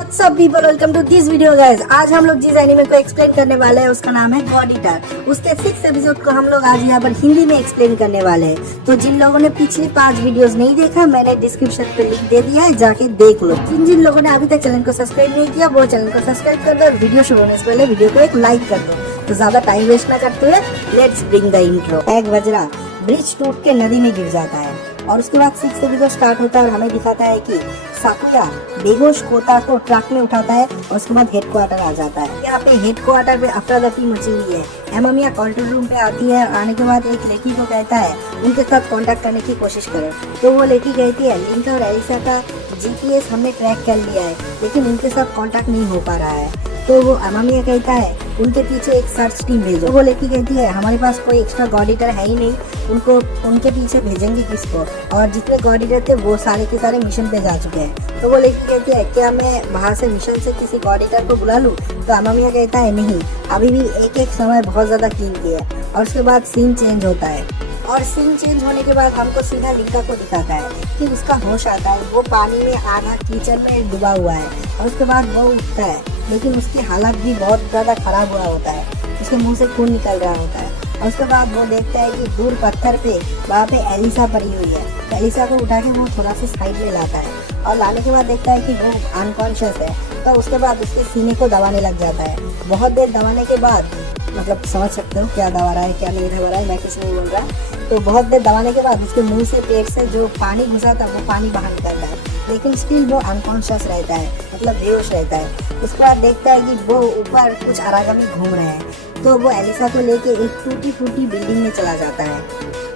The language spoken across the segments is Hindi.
What's up people, welcome to this video guys। आज हम लोग जिस एनिमे को एक्सप्लेन करने वाले हैं उसका नाम है गॉड ईटर। उसके 6th एपिसोड को हम लोग आज यहाँ पर हिंदी में एक्सप्लेन करने वाले हैं। तो जिन लोगों ने पिछली 5 वीडियोस नहीं देखा, मैंने डिस्क्रिप्शन पे लिंक दे दिया है, जाके देख लो। जिन लोगों ने अभी तक चैनल को सब्सक्राइब नहीं किया वो चैनल को सब्सक्राइब कर दो और वीडियो शुरू होने से पहले वीडियो को एक लाइक कर दो। तो ज्यादा टाइम वेस्ट ना करते हुए लेट्स ब्रिंग द इंट्रो। एक वज्रा ब्रिज टूट के नदी में गिर जाता है और उसके बाद 6th एपिसोड स्टार्ट होता है और हमें दिखाता है कि साकुया बेहोश कोता को ट्रक में उठाता है और उसके बाद हेडक्वार्टर आ जाता है। यहाँ पे हेडक्वार्टर पे अफरा तफरी मची हुई है। एमामिया कंट्रोल रूम पे आती है। आने के बाद एक लड़की को कहता है उनके साथ कांटेक्ट करने की कोशिश करें। तो वो लड़की कहती है लिंका और एलिसा का GPS हमने ट्रैक कर लिया है लेकिन उनके साथ कांटेक्ट नहीं हो पा रहा है। तो वो एमामिया कहता है उनके पीछे एक सर्च टीम भेजो। तो वो लड़की कहती है हमारे पास कोई एक्स्ट्रा गॉड ईटर है ही नहीं, उनको उनके पीछे भेजेंगे किसको, और जितने गॉड ईटर थे वो सारे के सारे मिशन पे जा चुके हैं। तो वो लड़की कहती है क्या मैं बाहर से मिशन से किसी गॉड ईटर को बुला लूँ। तो एमामिया कहता है नहीं, अभी भी एक समय बहुत ज़्यादा कीमती है। और उसके बाद सीन चेंज होता है और सीन चेंज होने के बाद हमको सीधा लिंका को दिखाता है कि उसका होश आता है। वो पानी में आधा कीचड़ में डूबा हुआ है और उसके बाद वो उठता है लेकिन उसकी हालत भी बहुत ज़्यादा खराब हुआ होता है। उसके मुंह से खून निकल रहा होता है और उसके बाद वो देखता है कि दूर पत्थर पे वहाँ पे एलिसा पड़ी हुई है। तो एलिसा को उठा के वो थोड़ा सा साइड में लाता है और लाने के बाद देखता है कि वो अनकॉन्शियस है। तो उसके बाद उसके सीने को दबाने लग जाता है। बहुत देर दबाने के बाद, मतलब समझ सकते हो क्या दबा रहा है क्या नहीं दबा रहा है, मैं कुछ नहीं बोल रहा। तो बहुत देर दबाने के बाद उसके मुंह से पेट से जो पानी घुसा था वो पानी बाहर निकलता है लेकिन स्टिल वो अनकॉन्शियस रहता है, मतलब बेहोश रहता है। उसके बाद देखता है कि वो ऊपर कुछ आरागमी घूम रहे हैं। तो वो एलिसा को लेके एक टूटी फूटी बिल्डिंग में चला जाता है।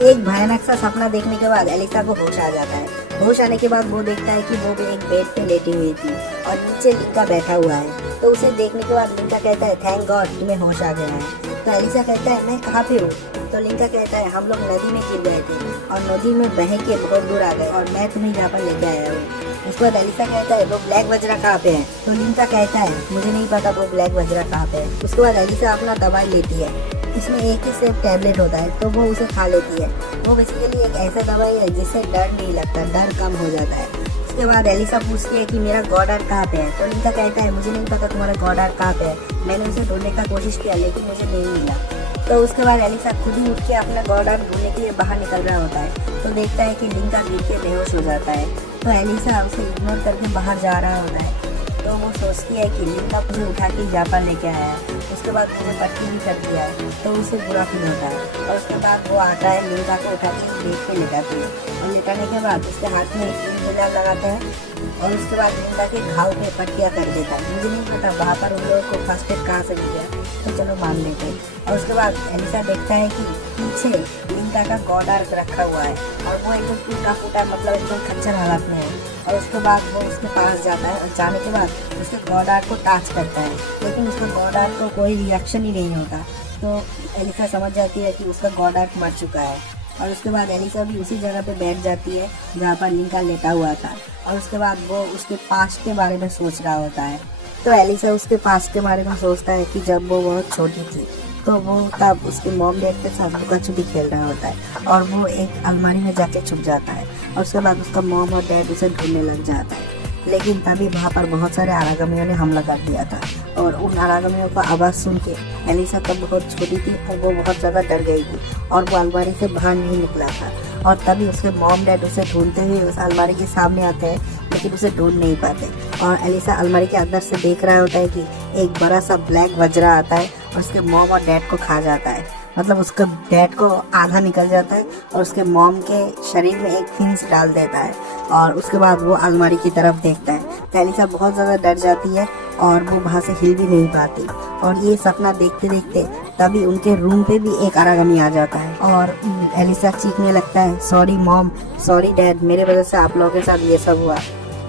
एक भयानक सा सपना देखने के बाद एलिसा को होश आ जाता है। होश आने के बाद वो देखता है कि वो भी एक बेड पे लेटी हुई थी और नीचे लिंका बैठा हुआ है। तो उसे देखने के बाद लिंका कहता है थैंक गॉड तुम्हें होश आ गया है। तो एलिसा कहता है मैं कहाँ पे हूँ। तो लिंका कहता है हम लोग नदी में गिर गए थे और नदी में बह के बहुत दूर आ गए और मैं तुम्हें यहाँ पर लेके आया हूँ। उसके बाद एलिसा कहता है वो ब्लैक वज्रा कहाँ पे है। तो लिंका कहता है मुझे नहीं पता वो ब्लैक वज्रा कहाँ पे है। उसके बाद एलिसा अपना दवाई लेती है। इसमें एक ही सिर्फ टैबलेट होता है तो वो उसे खा लेती है। वो बेसिकली एक ऐसा दवाई है जिससे डर नहीं लगता, डर कम हो जाता है। उसके बाद एलिसा पूछती है कि मेरा गॉड आर्ट कहाँ पे है। तो लिंका कहता है मुझे नहीं पता तुम्हारा गॉड आर्ट कहाँ पे है, मैंने उसे ढूंढने का कोशिश किया लेकिन मुझे नहीं मिला। तो उसके बाद एलिसा खुद ही उठ के अपना गॉड आर्ट ढूंढने के लिए बाहर निकल रहा होता है। तो देखता है कि लिंका गिर के बेहोश हो जाता है। तो एलिसा उसे इग्नोर करके बाहर जा रहा होता है। तो वो सोचती है कि लिंका मुझे उठा के जापान लेके आया है, उसके बाद मुझे पट्टी भी कर दिया है। तो उसे बुरा फील होता है और उसके बाद वो आता है लिंका को उठा के देख के लेटाती है और लेटाने के बाद उसके हाथ में एक इंजेक्शन लगाता है और उसके बाद लिंका के घाव पे पट्टियाँ कर देता है। मुझे नहीं पता वहाँ पर उन लोगों को फर्स्ट एड कहाँ से मिल गया, तो चलो मान लेते हैं। और उसके बाद एलिसा देखता है कि पीछे लिंका का गॉड आर्क रखा हुआ है और वो एकदम टूटा फूटा, मतलब एकदम खच्चर हालत में है। और उसके बाद वो उसके पास जाता है और जाने के बाद उसके गॉड आर्क को टच करता है लेकिन उसका गॉड आर्क को कोई रिएक्शन ही नहीं होता। तो एलिसा समझ जाती है कि उसका गॉड आर्क मर चुका है। और उसके बाद एलिसा भी उसी जगह पे बैठ जाती है जहाँ पर लिंका लेटा हुआ था और उसके बाद वो उसके पास्ट के बारे में सोच रहा होता है। तो एलिसा उसके पास्ट के बारे में सोचता है कि जब वो बहुत छोटी थी तो वो तब उसके मॉम डैड के साथ लुका छुपी खेल रहा होता है और वो एक अलमारी में जाके छुप जाता है और उसके बाद उसका मॉम और डैड उसे ढूंढने लग जाता है। लेकिन तभी वहाँ पर बहुत सारे आरागमियों ने हमला कर दिया था और उन आरागमियों को आवाज़ सुन के एलिसा तब बहुत छोटी थी और वो बहुत ज़्यादा डर गई थी और वो अलमारी से बाहर नहीं निकला था। और तभी उसके मॉम डैड उसे ढूंढते हुए उस अलमारी के सामने आते हैं लेकिन उसे ढूंढ नहीं पाते। और एलिसा अलमारी के अंदर से देख रहा होता है कि एक बड़ा सा ब्लैक वज्रा आता है और उसके मॉम और डैड को खा जाता है, मतलब उसके डैड को आधा निकल जाता है और उसके मॉम के शरीर में एक फिंस डाल देता है। और उसके बाद वो अलमारी की तरफ देखता है तो एलिसा बहुत ज़्यादा डर जाती है और वो वहाँ से हिल भी नहीं पाती। और ये सपना देखते देखते तभी उनके रूम पे भी एक आरागमी आ जाता है और एलिसा चीखने लगता है सॉरी मॉम, सॉरी डैड, मेरे वजह से आप लोगों के साथ ये सब हुआ।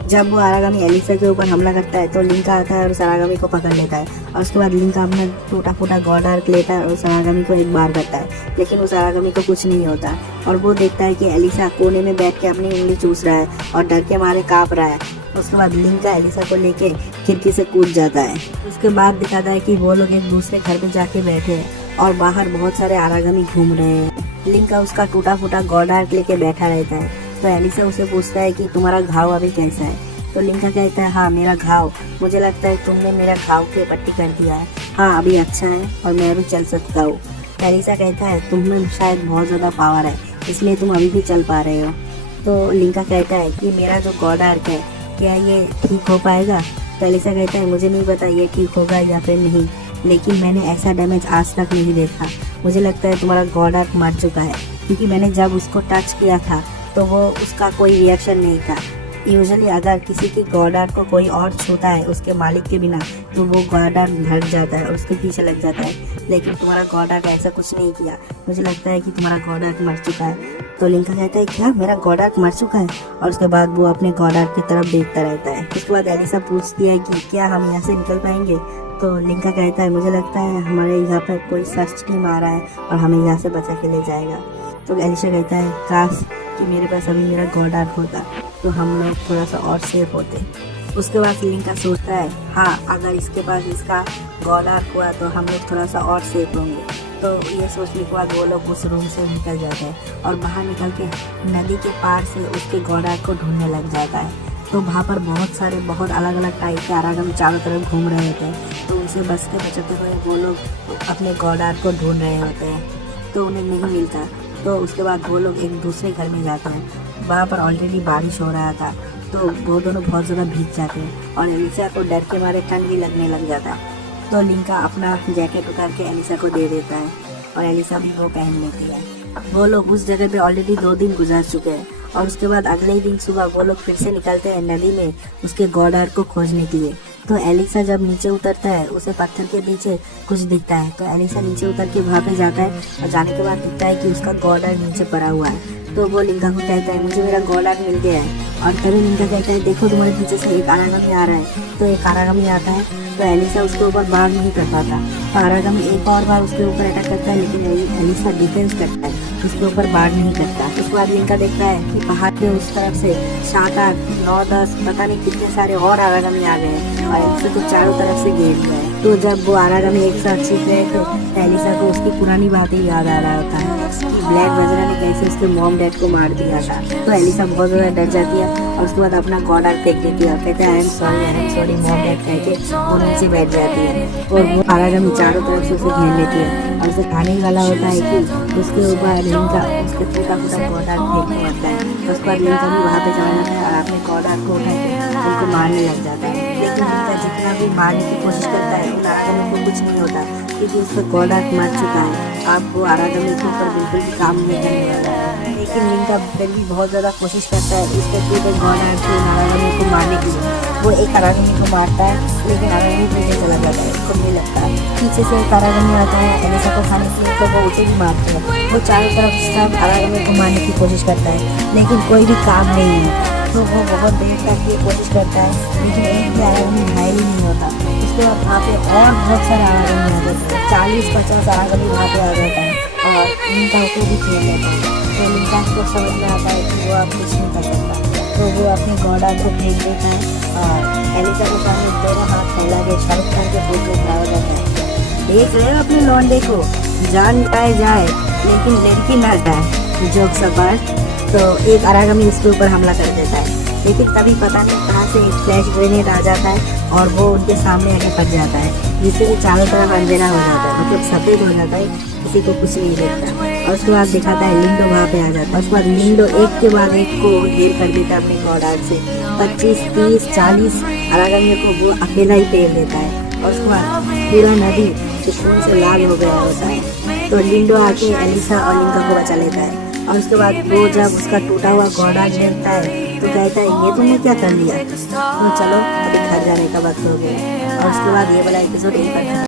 जब वो आरागमी एलिसा के ऊपर हमला करता है तो लिंका आता है और उस आरागमी को पकड़ लेता है और उसके बाद लिंका अपना टूटा फूटा गॉड आर्क लेता है और उस आरागमी को एक बार करता है लेकिन उस आरागमी को कुछ नहीं होता। और वो देखता है कि एलिसा कोने में बैठ के अपनी उंगली चूस रहा है और डर के मारे काँप रहा है। उसके बाद लिंका एलिसा को लेके खिड़की से कूद जाता है। उसके बाद दिखाता है कि वो लोग एक दूसरे घर पे जाके बैठे हैं और बाहर बहुत सारे आरागमी घूम रहे हैं। लिंका उसका टूटा फूटा गॉड आर्क लेके बैठा रहता है। तो एलिसा उसे पूछता है कि तुम्हारा घाव अभी कैसा है। तो लिंका कहता है हाँ मेरा घाव, मुझे लगता है तुमने मेरा घाव पे पट्टी कर दिया है, हाँ अभी अच्छा है और मैं अभी चल सकता हूँ। एलिसा कहता है तुम में शायद बहुत ज़्यादा पावर है इसलिए तुम अभी भी चल पा रहे हो। तो लिंका कहता है कि मेरा जो गॉड आर्क है क्या ये ठीक हो पाएगा। तो एलिसा कहता है मुझे नहीं पता ये ठीक होगा या फिर नहीं, लेकिन मैंने ऐसा डैमेज आज तक नहीं देखा। मुझे लगता है तुम्हारा गॉड आर्क मर चुका है, क्योंकि मैंने जब उसको टच किया था तो वो उसका कोई रिएक्शन नहीं था। यूजुअली अगर किसी की गॉड आर्क को कोई और छूता है उसके मालिक के बिना तो वो गॉड आर्क भर जाता है और उसके पीछे लग जाता है, लेकिन तुम्हारा गॉड आर्क ऐसा कुछ नहीं किया। मुझे लगता है कि तुम्हारा गॉड आर्क मर चुका है। तो लिंका कहता है क्या मेरा गॉड आर्क मर चुका है, और उसके बाद वो अपने गॉड आर्क की तरफ देखता रहता है। उसके बाद एलिसा पूछती है कि क्या हम यहाँ से निकल पाएंगे। तो लिंका कहता है मुझे लगता है हमारे यहाँ पर कोई सर्च टीम आ रहा है और हमें यहाँ से बचा के ले जाएगा। तो एलिसा कहता है काश कि मेरे पास अभी मेरा गॉड आर्क होता तो हम लोग थोड़ा सा और सेफ होते। उसके बाद लिंका सोचता है हाँ अगर इसके पास इसका गॉड आर्क हुआ तो हम लोग थोड़ा सा और सेफ होंगे। तो ये सोचने के बाद वो लोग उस रूम से निकल जाते हैं और बाहर निकल के नदी के पार से उसके गॉड आर्क को ढूंढने लग जाता है। तो वहाँ पर बहुत अलग अलग टाइप के आरागम चारों तरफ घूम रहे होते हैं। तो उनसे बचते बचाते हुए वो लोग अपने गॉड आर्क को ढूंढ रहे होते हैं, तो उन्हें नहीं मिलता। तो उसके बाद वो लोग एक दूसरे घर में जाते हैं। वहाँ पर ऑलरेडी बारिश हो रहा था, तो वो दोनों बहुत ज़्यादा भीग जाते हैं और एलिसा को डर के मारे ठंड भी लगने लग जाता है। तो लिंका अपना जैकेट उतार के एलिसा को दे देता है और एलिसा भी वो पहन लेती है। वो लोग उस जगह पे ऑलरेडी 2 दिन गुजार चुके हैं और उसके बाद अगले ही दिन सुबह वो लोग फिर से निकलते हैं नदी में उसके गॉड आर्क को खोजने के लिए। तो एलिसा जब नीचे उतरता है उसे पत्थर के पीछे कुछ दिखता है। तो एलिसा नीचे उतर के वहाँ पे जाता है और जाने के बाद दिखता है कि उसका गॉड आर्क नीचे पड़ा हुआ है। तो वो लिंका को कहता है मुझे मेरा गॉड आर्क मिल गया है। और तभी लिंका कहता है देखो तुम्हारे पीछे से एक आरागमी आ रहा है। तो एक आरागमी आता है तो एलिसा उसके ऊपर वार नहीं कर पाता। तो आरागमी एक और बार उसके ऊपर अटैक करता है, लेकिन एलिसा डिफेंस करता है, उसके ऊपर वार नहीं करता। उसके बाद लिंका देखता है कि पहाड़ के उस तरफ से 7, 8, 9, 10 पता नहीं कितने सारे और आरागमी आ गए हैं और एलिसा को चारों तरफ से घेर लिया है। तो जब वो आरागमी एक साथ छिप रहे थे तो एलिसा को उसकी पुरानी बातें याद आ रहा होता है कि ब्लैक वजरा ने कैसे उसके मॉम डैड को मार दिया था। तो एलिसा बहुत ज़्यादा डर जाती है और उसके बाद अपना गॉड आर्क फेंक देती है और कहते हैं I am sorry mom dad कह के वो नीचे बैठ जाती है और वो आरागमी चारों तरफ से उसे घेर लेती है और उसे खाने वाला होता है कि उसके ऊपर लिंका उसके टूटा फूटा गॉड आर्क फेंक के मारता है। उसके बाद लिंका भी वहाँ पे चला जाता है और अपने गॉड आर्क को उठा के उनको मारने लग जाता है। लेकिन लिंका जितना भी मारने की कोशिश करता है उन आरागमी को कुछ नहीं होता, क्योंकि उसका गॉड आर्क मर चुका है। अब वो आरागमी के ऊपर बिल्कुल भी काम नहीं करने वाला है। लेकिन लिंका फिर भी बहुत ज़्यादा कोशिश करता है उसके टूटे गॉड आर्क से उन आरागमी को मारने के लिए। वो एक आरागमी को मारता है लेकिन आरागमी पीछे चला जाता है, उसको नहीं लगता है। पीछे से एक आरागमी आता है एलिसा को खाने के लिए, तो वो उसे भी मारता है। वो चारों तरफ सब आरागमी को मारने की कोशिश करता है लेकिन कोई भी काम नहीं है। तो वो बहुत देर तक ये कोशिश करता है लेकिन एक भी आरागमी घायल ही नहीं होता। उसके बाद वहाँ पे और बहुत सारे आरागमी आ जाते हैं, 40-50 आरागमी वहाँ पे आ जाता है और लिंका को भी खेल लेता है। तो लिंका को समझ में आता है कि वो अब कुछ नहीं कर सकता, तो वो अपने गॉड आर्क को फेंक देता है और एलिसा के सामने दोनों हाथ फैला के शाहरुख खान के फोटो खड़ा हो जाता है। देख रहे हो अपने लौंडे को, जान जाए लेकिन लड़की ना जाए, जोक सपाट। तो एक आरागमी उसके ऊपर हमला कर देता है, लेकिन तभी पता नहीं कहाँ से एक फ्लैश ग्रेनेड आ जाता है और वो उनके सामने आके फट जाता है, जिससे कि चारों तरफ अंधेरा हो जाता है, मतलब सफ़ेद हो जाता है, किसी को कुछ नहीं देखता। और उसके बाद दिखाता है लिंडो वहाँ पे आ जाता है। उसके बाद लिंडो एक के बाद एक को ढेर कर देता है अपने गॉड आर्क से। 25, 30, 40 आरागमियों को वो अकेला ही पेड़ देता है और उसके बाद पूरा नदी खून से लाल हो गया होता है। तो लिंडो आके एलिसा और लिंका को बचा लेता है और उसके बाद वो जब उसका टूटा हुआ गॉड आर्क देखता है तो कहता है ये तुमने क्या कर लिया। तो चलो अभी घर जाने का वक्त हो गया और उसके बाद ये वाला एपिसोड यहीं पर